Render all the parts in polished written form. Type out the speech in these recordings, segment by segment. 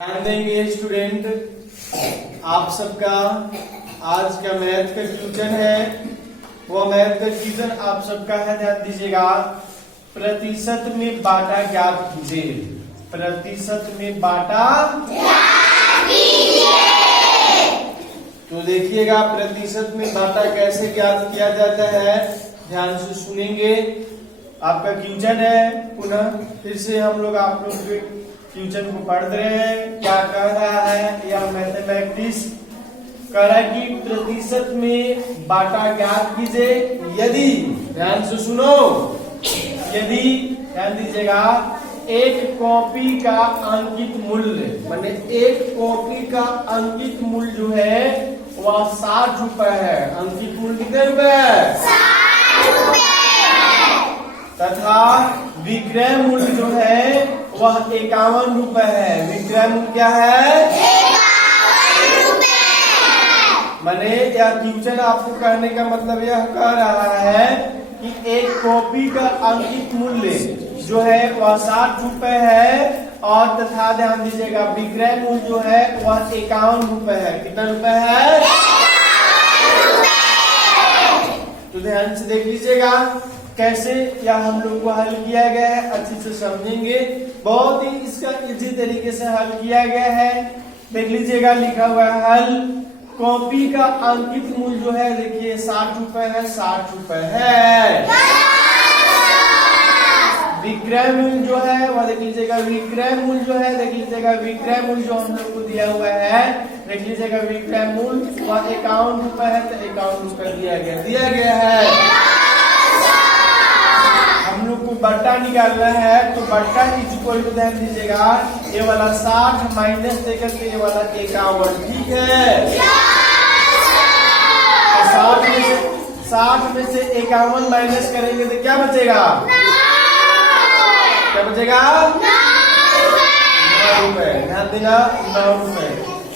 ध्यान देंगे स्टूडेंट, आप सबका आज का मैथ का ट्यूशन है। वो मैथ का ट्यूशन आप सबका है, ध्यान दीजिएगा। प्रतिशत में बाटा ज्ञात कीजिए। प्रतिशत में बाटा तो देखिएगा प्रतिशत में बाटा कैसे ज्ञात किया जाता है, ध्यान से सुनेंगे। आपका ट्यूशन है, पुनः फिर से हम लोग आप लोग के ट्यूशन को पढ़ रहे हैं। क्या कह रहा है यह मैथमेटिक्स, कह रहा है कि प्रतिशत में बाटा ज्ञात कीजिए यदि, ध्यान से सुनो, यदि ध्यान दीजिएगा, एक कॉपी का अंकित मूल्य, माने एक कॉपी का अंकित मूल्य जो है वह 60 रुपए है। अंकित मूल्य कितने रुपए है? 60 रुपए। तथा विक्रय मूल्य जो है वह 51 रुपए है। विक्रय मूल्य क्या है? 51 रुपए। माने यह ट्यूशन आपको कहने का मतलब यह कह रहा है कि एक कॉपी का अंकित मूल्य जो है वह 60 रुपए है, और तथा ध्यान दीजिएगा विक्रय मूल्य जो है वह 51 रुपए है। कितना रुपए है? 51 रुपए। तो ध्यान से देख लीजिएगा कैसे यह हम लोग को हल किया गया है, अच्छे से समझेंगे। बहुत ही इसका इजी तरीके से हल किया गया है, देख लीजिएगा। लिखा हुआ है हल, कॉपी का अंकित मूल्य जो है देखिए 60 रुपए है, 60 रुपए है। विक्रय मूल्य जो है वह देख लीजिएगा, विक्रय मूल्य जो है देख लीजिएगा, विक्रय मूल्य जो हम लोग को दिया हुआ है देख लीजिएगा, विक्रय मूल्य वह 51 रुपए है, तो 51 रुपए दिया गया है। हम लोग को बट्टा निकालना है, तो बट्टा इज इक्वल टू, ध्यान दीजिएगा, ये वाला 60 माइनस देकर के ये वाला 51, ठीक है। 60 में से 51 माइनस करेंगे तो क्या बचेगा? क्या बचेगा? 9 रुपए। ध्यान देना, 9 रुपए।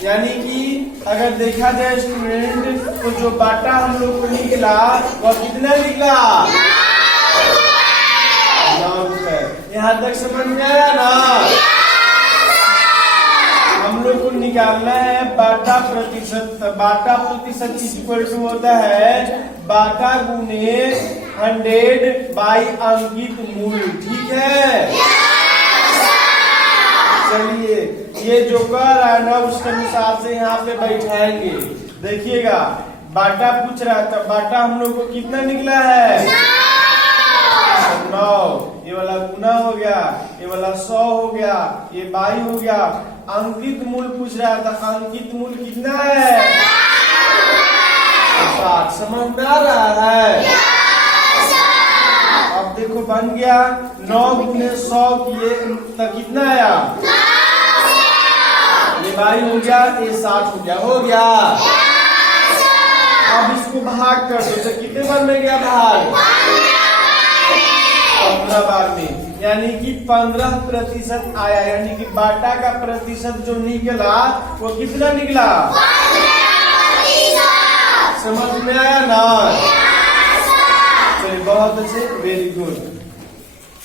यानी कि अगर देखा जाए स्टूडेंट, तो जो बाटा हम लोग को निकला वह कितना निकला? 9 रुपए। यहाँ तक समझ में आया ना? हम लोग को निकालना है बाटा प्रतिशत। बाटा प्रतिशत इक्वल टू होता है बाटा गुने 100 बाई अंकित मूल्य, ठीक है। चलिए, ये जो कर रहा है ना उसके अनुसार से यहाँ पे बैठाएंगे। देखिएगा बाटा पूछ रहा था, बाटा हम लोग को कितना निकला है? 9। ये वाला गुना हो गया, ये वाला 100 हो गया, ये 22 हो गया। अंकित मूल्य पूछ रहा था, अंकित मूल्य कितना है? 60। समझ में आ रहा है? अब देखो बन गया 9 गुने 100 किए तो कितना आया? ये 22 हो गया, ये 60 हो गया, हो गया। अब इसको भाग कर दो, तो कितने बार में गया भाग? 15 बार में, यानी कि 15% आया। यानी कि बाटा का प्रतिशत जो निकला वो कितना निकला? 15%। समझ में आया ना? चलिए, बहुत अच्छे, वेरी गुड।